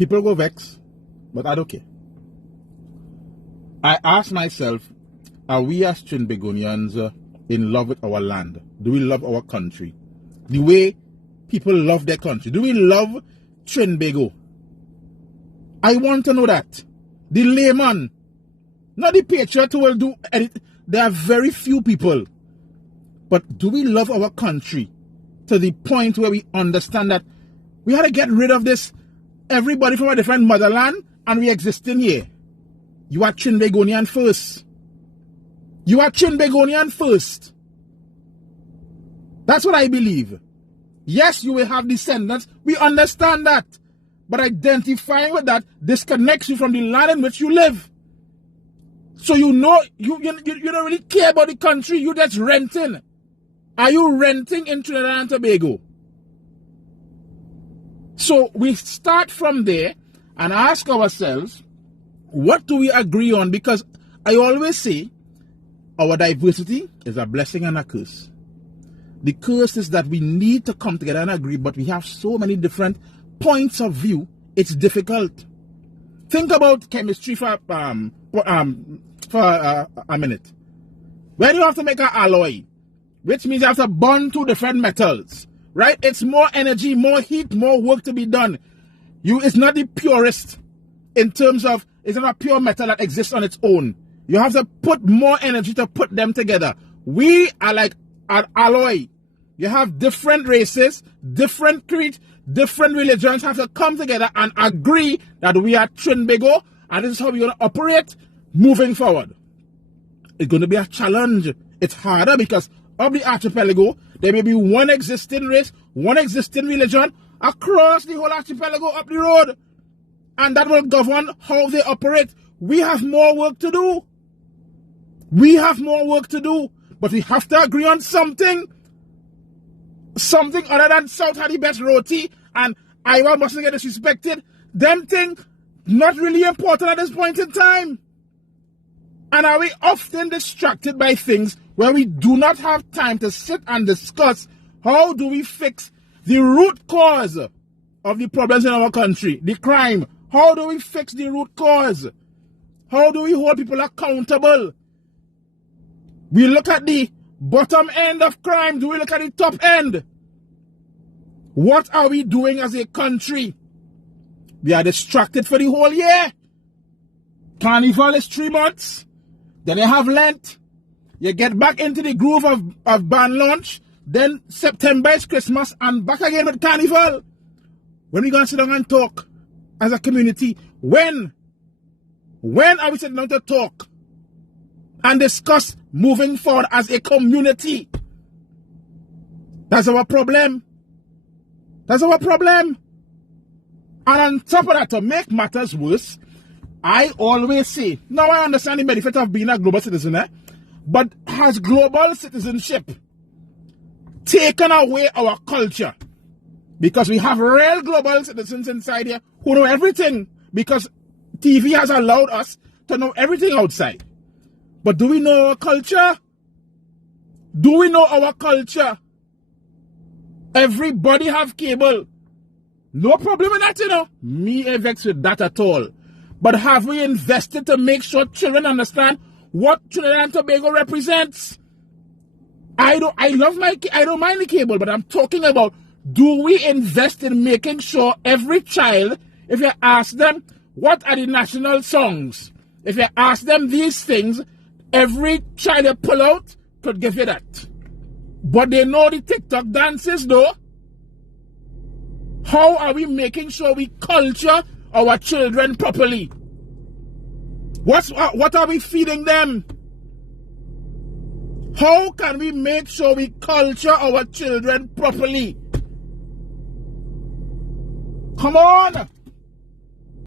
People go vex, but I don't care. I ask myself, are we as Trinbagonians in love with our land? Do we love our country? The way people love their country. Do we love Trinbago? I want to know that. The layman, not the patriot who will do anything. There are very few people. But do we love our country to the point where we understand that we had to get rid of this, everybody from a different motherland, and we exist in here? You are Trinbagonian first. You are Trinbagonian first. That's what I believe. Yes, you will have descendants. We understand that. But identifying with that disconnects you from the land in which you live. So you know, you don't really care about the country. You're just renting. Are you renting in Trinidad and Tobago? So we start from there and ask ourselves, what do we agree on? Because I always say, our diversity is a blessing and a curse. The curse is that we need to come together and agree, but we have so many different points of view, it's difficult. Think about chemistry for a minute. When you have to make an alloy, which means you have to bond two different metals, right? It's more energy, more heat, more work to be done. It's not the purest in terms of, it's not a pure metal that exists on its own. You have to put more energy to put them together. We are like an alloy. You have different races, different creed, different religions have to come together and agree that we are Trinbago, and this is how we're going to operate moving forward. It's going to be a challenge. It's harder because of the archipelago, there may be one existing race, one existing religion across the whole archipelago up the road. And that will govern how they operate. We have more work to do. We have more work to do. But we have to agree on something. Something other than South had the best roti and Iowa mustn't get disrespected. Them things not really important at this point in time. And are we often distracted by things where we do not have time to sit and discuss how do we fix the root cause of the problems in our country, the crime? How do we fix the root cause? How do we hold people accountable? We look at the bottom end of crime. Do we look at the top end? What are we doing as a country? We are distracted for the whole year. Carnival is 3 months. Then you have Lent. You get back into the groove of band launch. Then September is Christmas and back again with Carnival. When are we going to sit down and talk as a community? When are we sitting down to talk and discuss moving forward as a community? That's our problem. That's our problem. And on top of that, to make matters worse, I always say, now I understand the benefit of being a global citizen, but has global citizenship taken away our culture? Because we have real global citizens inside here who know everything, because TV has allowed us to know everything outside. But do we know our culture? Do we know our culture? Everybody have cable. No problem with that, you know. Me ain't vexed with that at all. But have we invested to make sure children understand what Trinidad and Tobago represents? I don't mind the cable, but I'm talking about, do we invest in making sure every child, if you ask them, what are the national songs? If you ask them these things, every child you pull out could give you that. But they know the TikTok dances though. How are we making sure we culture our children properly? What are we feeding them? How can we make sure we culture our children properly? Come on!